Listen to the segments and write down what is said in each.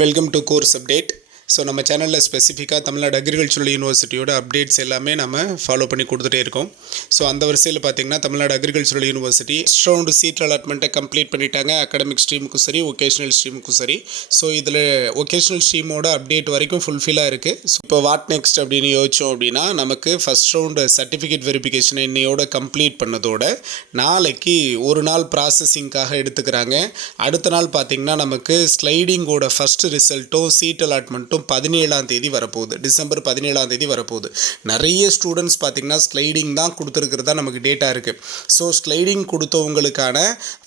Welcome to course update. So நம்ம சேனலில் ஸ்பெசிஃபிக்காக தமிழ்நாடு அக்ரிகல்ச்சரல் யூனிவர்சிட்டியோட அப்டேட்ஸ் எல்லாமே நம்ம ஃபாலோ பண்ணி கொடுத்துட்டே இருக்கோம். ஸோ அந்த வரிசையில் பார்த்திங்கன்னா Tamil Nadu agricultural university first round seat அலாட்மெண்ட்டை கம்ப்ளீட் பண்ணிட்டாங்க. அகாடமிக் ஸ்ட்ரீமுக்கும் சரி, ஒகேஷ்னல் ஸ்ட்ரீமுக்கும் சரி. ஸோ இதில் ஒகேஷ்னல் ஸ்ட்ரீமோட அப்டேட் வரைக்கும் ஃபுல்ஃபில்லாக இருக்குது. ஸோ இப்போ வாட் நெக்ஸ்ட் அப்படின்னு யோசித்தோம் அப்படின்னா, நமக்கு ஃபஸ்ட் ரவுண்டு சர்டிஃபிகேட் வெரிஃபிகேஷனை இன்னையோட கம்ப்ளீட் பண்ணதோட நாளைக்கு ஒரு நாள் ப்ராசஸிங்காக எடுத்துக்கிறாங்க. அடுத்த நாள் பார்த்திங்கன்னா நமக்கு ஸ்லைடிங்கோட ஃபஸ்ட்டு ரிசல்ட்டும் சீட் அலாட்மெண்ட்டும் 17ஆம் தேதி வரப்போகுது. டிசம்பர் 17ஆம் தேதி வரப்போகுது. நிறைய ஸ்டூடெண்ட்ஸ் பார்த்திங்கன்னா ஸ்லைடிங் தான் கொடுத்துருக்கிறதா நமக்கு டேட்டா இருக்குது. ஸோ ஸ்லைடிங் கொடுத்தவங்களுக்கான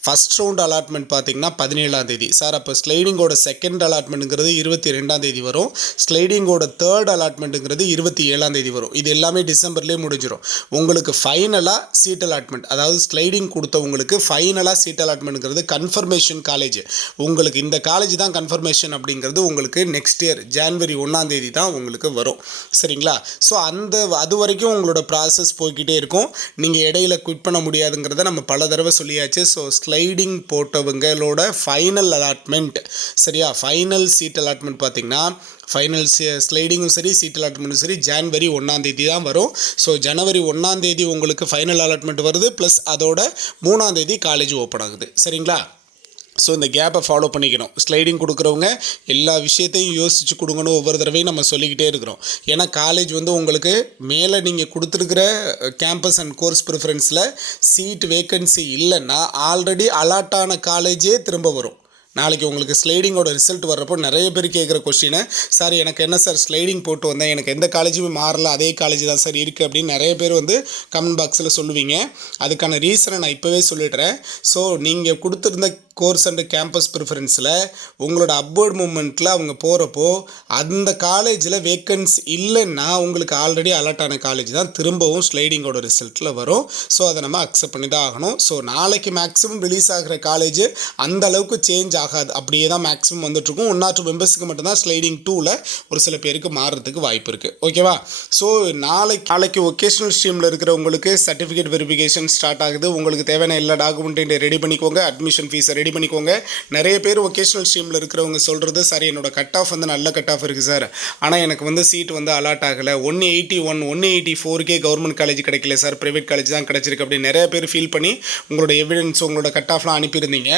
ஃபஸ்ட் ரவுண்ட் அலாட்மெண்ட் பார்த்திங்கன்னா 17ஆம் தேதி. சார் அப்போ ஸ்லைடிங்கோட செகண்ட் அலாட்மெண்ட்டுங்கிறது 22ஆம் தேதி வரும். ஸ்லைடிங்கோட தேர்ட் அலாட்மெண்ட்டுங்கிறது 27ஆம் தேதி வரும். இது எல்லாமே டிசம்பர்லேயே முடிஞ்சிடும். உங்களுக்கு ஃபைனலாக சீட் அலாட்மெண்ட், அதாவது ஸ்லைடிங் கொடுத்தவங்களுக்கு ஃபைனலாக சீட் அலாட்மெண்ட்டுங்கிறது கன்ஃபர்மேஷன் காலேஜ். உங்களுக்கு இந்த காலேஜ் தான் கன்ஃபர்மேஷன் அப்படிங்கிறது உங்களுக்கு நெக்ஸ்ட் இயர் ஜனவரி 1ஆம் தேதி தான் உங்களுக்கு வரும். சரிங்களா? ஸோ அது வரைக்கும் உங்களோட ப்ராசஸ் போய்கிட்டே இருக்கும். நீங்கள் இடையில குவிட் பண்ண முடியாதுங்கிறத நம்ம பல தடவை சொல்லியாச்சு. ஸோ ஸ்லைடிங் போட்டவங்களோட ஃபைனல் அலாட்மெண்ட், சரியா, ஃபைனல் சீட் அலாட்மெண்ட் பார்த்திங்கன்னா ஃபைனல் ஸ்லைடிங்கும் சரி, சீட் அலாட்மெண்ட்டும் சரி, ஜனவரி 1ஆம் தேதி தான் வரும். ஸோ ஜனவரி 1ஆம் தேதி உங்களுக்கு ஃபைனல் அலாட்மெண்ட் வருது, ப்ளஸ் அதோட 3ஆம் தேதி காலேஜ் ஓப்பன் ஆகுது. சரிங்களா? ஸோ இந்த கேப்பை ஃபாலோ பண்ணிக்கணும். ஸ்லைடிங் கொடுக்குறவங்க எல்லா விஷயத்தையும் யோசித்து கொடுங்கணும் ஒவ்வொரு தடவையும் நம்ம சொல்லிக்கிட்டே இருக்கிறோம். ஏன்னா காலேஜ் உங்களுக்கு மேலே நீங்கள் கொடுத்துருக்கிற கேம்பஸ் அண்ட் கோர்ஸ் ப்ரிஃபரன்ஸில் சீட் வேக்கன்சி இல்லைன்னா ஆல்ரெடி அலாட்டான காலேஜே திரும்ப வரும். நாளைக்கு உங்களுக்கு ஸ்லைடிங்கோட ரிசல்ட் வர்றப்போ நிறைய பேர் கேட்குற கொஸ்டினை, சார் எனக்கு என்ன சார் ஸ்லைடிங் போட்டு வந்தேன், எனக்கு எந்த காலேஜுமே மாறல, அதே காலேஜ் தான் சார் இருக்குது அப்படின்னு நிறைய பேர் கமெண்ட் பாக்ஸில் சொல்லுவீங்க. அதுக்கான ரீசனை நான் இப்போவே சொல்லிடுறேன். ஸோ நீங்கள் கொடுத்துருந்த கோர்ஸ் அண்ட் கேம்பஸ் ப்ரிஃபரன்ஸில் உங்களோட அப்வர்ட் மூமெண்ட்டில் அவங்க போகிறப்போ அந்த காலேஜில் வேக்கன்சி இல்லைன்னா உங்களுக்கு ஆல்ரெடி அலாட் ஆன காலேஜ் தான் திரும்பவும் ஸ்லைடிங்கோட ரிசல்ட்டில் வரும். ஸோ அதை நம்ம அக்செப்ட் பண்ணி தான் ஆகணும். ஸோ நாளைக்கு மேக்ஸிமம் ரிலீஸ் ஆகிற காலேஜ் அந்த அளவுக்கு சேஞ்ச் ஆகாது, அப்படியே தான் மேக்ஸிமம் வந்துட்டுருக்கும். 1 or 2 மெம்பர்ஸுக்கு மட்டும்தான் ஸ்லைடிங் 2ல் ஒரு சில பேருக்கு மாறுறதுக்கு வாய்ப்பு இருக்குது. ஓகேவா? ஸோ நாளைக்கு ஒகேஷ்னல் ஸ்ட்ரீமில் இருக்கிறவங்களுக்கு சர்டிஃபிகேட் வெரிஃபிகேஷன் ஸ்டார்ட் ஆகுது. உங்களுக்கு தேவையான எல்லா டாக்குமெண்ட்டையும் ரெடி பண்ணிக்கோங்க. அட்மிஷன் ஃபீஸை ரெடி பண்ணிக்கோங்க. நிறைய பேர் ஒகேஷ்னல் ஸ்ட்ரீமில் இருக்கிறவங்க சொல்கிறது, சார் என்னோட கட் ஆஃப் நல்ல கட் ஆஃப் இருக்குது சார், ஆனால் எனக்கு சீட் அலாட் ஆகலை, 181 184கே கவர்மெண்ட் காலேஜ் கிடைக்கல சார், ப்ரைவேட் காலேஜ் தான் கிடச்சிருக்கு அப்படின்னு நிறைய பேர் ஃபீல் பண்ணி உங்களோட எவிடன்ஸ் உங்களோட கட் ஆஃப்லாம் அனுப்பியிருந்தீங்க.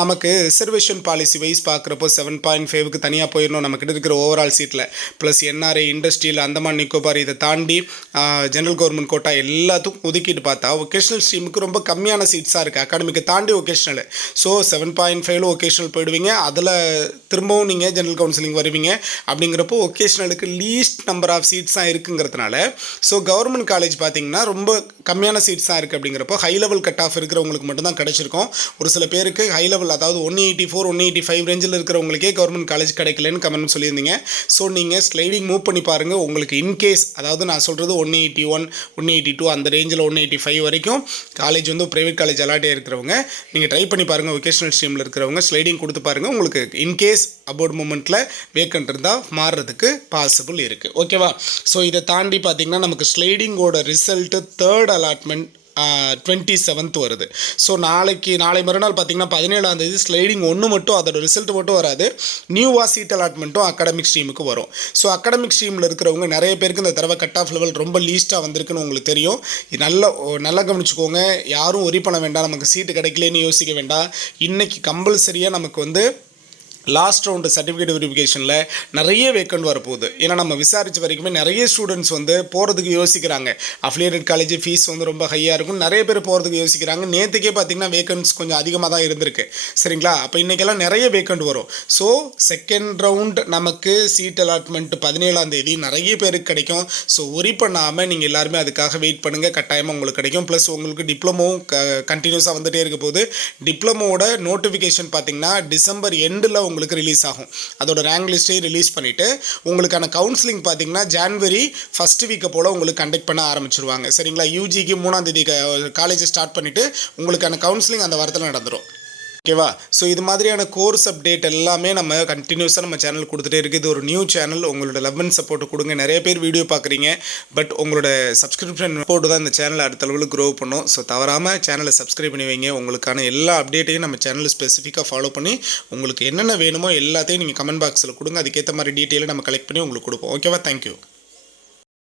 நமக்கு ரிசர்வேஷன் பாலிசி வைஸ் பார்க்குறப்போ 7.5க்கு தனியாக போயிடணும் நமக்கிட்ட இருக்கிற ஓவரால் சீட்டில், plus NRI, industrial, Andaman Nicobar, இதை தாண்டி ஜென்ரல் கவர்மெண்ட் கோட்டா எல்லாத்துக்கும் ஒதுக்கிட்டு பார்த்தா ஒகேஷ்னல் ஸ்ட்ரீமுக்கு ரொம்ப கம்மியான சீட்ஸாக இருக்குது. அகாடமிக்கு தாண்டி ஒகேஷ்னல். ஸோ 7.5ல் ஒகேஷ்னல் போயிடுவீங்க, அதில் திரும்பவும் நீங்கள் ஜென்ரல் கவுன்சிலிங் வருவீங்க. அப்படிங்கிறப்போ ஒகேஷ்னலுக்கு லீஸ்ட் நம்பர் ஆஃப் சீட்ஸ் தான் இருக்குங்கிறதுனால ஸோ கவர்மெண்ட் காலேஜ் பார்த்திங்கன்னா ரொம்ப கம்மியான சீட்ஸ் தான் இருக்குது. அப்படிங்கிறப்போ ஹை லெவல் கட் ஆஃப் இருக்கிறவங்களுக்கு மட்டும்தான் கிடச்சிருக்கும். ஒரு சில பேருக்கு ஹை லெவல், அதாவது 184 185 ரேஞ்சில் இருக்கிறவங்களுக்கே கவர்மெண்ட் காலேஜ் கிடைக்கலன்னு கமெண்ட் சொல்லியிருந்தீங்க. ஸோ நீங்கள் ஸ்லைடிங் மூவ் பண்ணி பாருங்கள். உங்களுக்கு இன்கேஸ், அதாவது நான் சொல்கிறது 181 182 அந்த ரேஞ்சில் 185 வரைக்கும் காலேஜ் ப்ரைவேட் காலேஜ் அலாட்டே இருக்கிறவங்க நீங்கள் ட்ரை பண்ணி பாருங்கள். ஒகேஷ்னல் ஸ்ட்ரீமில் இருக்கிறவங்க ஸ்லைடிங் கொடுத்து பாருங்கள். உங்களுக்கு இன்கேஸ் அபவுட் மூமெண்ட்டில் வேக்கன்ட் இருந்தால் மாறுறதுக்கு பாசிபிள் இருக்குது. ஓகேவா? ஸோ இதை தாண்டி பார்த்திங்கன்னா நமக்கு ஸ்லைடிங்கோட ரிசல்ட்டு தேர்ட் அலாட்மெண்ட் 27th வருது. ஸோ நாளை மறுநாள் பார்த்திங்கன்னா 17ஆம் தேதி ஸ்லைடிங் 1 மட்டும், அதோட ரிசல்ட் மட்டும் வராது, நியூவாக சீட் அலாட்மெண்ட்டும் அகாடமிக் ஸ்ட்ரீமுக்கு வரும். ஸோ அகாடமிக் ஸ்ட்ரீமில் இருக்கிறவங்க நிறைய பேருக்கு இந்த தடவை கட் ஆஃப் லெவல் ரொம்ப லீஸ்ட்டாக வந்திருக்குன்னு உங்களுக்கு தெரியும். நல்லா கவனிச்சுக்கோங்க. யாரும் ஒரி பண்ண வேண்டாம், நமக்கு சீட்டு கிடைக்கலன்னு யோசிக்க வேண்டாம். இன்றைக்கி கம்பல்சரியாக நமக்கு லாஸ்ட் ரவுண்டு சர்டிஃபிகேட் வெரிஃபிகேஷனில் நிறைய வேக்கண்ட் வரப்போகுது. ஏன்னா நம்ம விசாரித்த வரைக்குமே நிறைய ஸ்டூடெண்ட்ஸ் போகிறதுக்கு யோசிக்கிறாங்க. அஃபிலியேட்டட் காலேஜ் ஃபீஸ் ரொம்ப ஹையாக இருக்கும், நிறைய பேர் போகிறதுக்கு யோசிக்கிறாங்க. நேற்றுக்கே பார்த்திங்கன்னா வேக்கண்ட்ஸ் கொஞ்சம் அதிகமாக தான் இருந்திருக்கு. சரிங்களா? அப்போ இன்றைக்கெல்லாம் நிறைய வேக்கண்ட் வரும். ஸோ செகண்ட் ரவுண்ட் நமக்கு சீட் அலாட்மெண்ட் 17ஆம் தேதி நிறைய பேருக்கு கிடைக்கும். ஸோ ஒரி பண்ணாமல் நீங்கள் எல்லாருமே அதுக்காக வெயிட் பண்ணுங்கள். கட்டாயமாக உங்களுக்கு கிடைக்கும். ப்ளஸ் உங்களுக்கு டிப்ளமோவும் கண்டினியூஸாக வந்துகிட்டே இருக்க போகுது. டிப்ளமோட நோட்டிஃபிகேஷன் பார்த்திங்கன்னா டிசம்பர் எண்டில் உங்களுக்கு ரிலீஸ் ஆகும். அதோட ரேங்க் லிஸ்ட்டை ரிலீஸ் பண்ணிவிட்டு உங்களுக்கான கவுன்சிலிங் பார்த்திங்கன்னா ஜனவரி ஃபஸ்ட் வீக்கை போல் உங்களுக்கு கண்டக்ட் பண்ண ஆரம்பிச்சிருவாங்க. சரிங்களா? யூஜிக்கு 3ஆம் தேதி காலேஜை ஸ்டார்ட் பண்ணிவிட்டு உங்களுக்கான கவுன்சிலிங் அந்த வாரத்தில் நடந்துடும். ஓகேவா? ஸோ இது மாதிரியான கோர்ஸ் அப்டேட் எல்லாமே நம்ம கண்டினியூஸாக நம்ம சேனல் கொடுத்துட்டே இருக்குது. இது ஒரு நியூ சேனல். உங்களோட லவ் அண்ட் சப்போர்ட் கொடுங்க. நிறைய பேர் வீடியோ பார்க்குறீங்க, பட் உங்களோட சப்ஸ்கிரிப்ஷன் சப்போர்ட் தான் இந்த சேனலை அடுத்த லெவலுக்கு க்ரோ பண்ணும். ஸோ தவறாமல் சேனலை சப்ஸ்கிரைப் பண்ணி வைங்க. உங்களுக்கான எல்லா அப்டேட்டையும் நம்ம சேனலில் ஸ்பெசிஃபிக்காக ஃபாலோ பண்ணி உங்களுக்கு என்னென்ன வேணுமோ எல்லாத்தையும் நீங்கள் கமெண்ட் பாக்ஸில் கொடுங்க. அதுக்கேற்ற மாதிரி டீட்டெயிலை நம்ம கலெக்ட் பண்ணி உங்களுக்கு கொடுப்போம். ஓகேவா? தேங்க்யூ.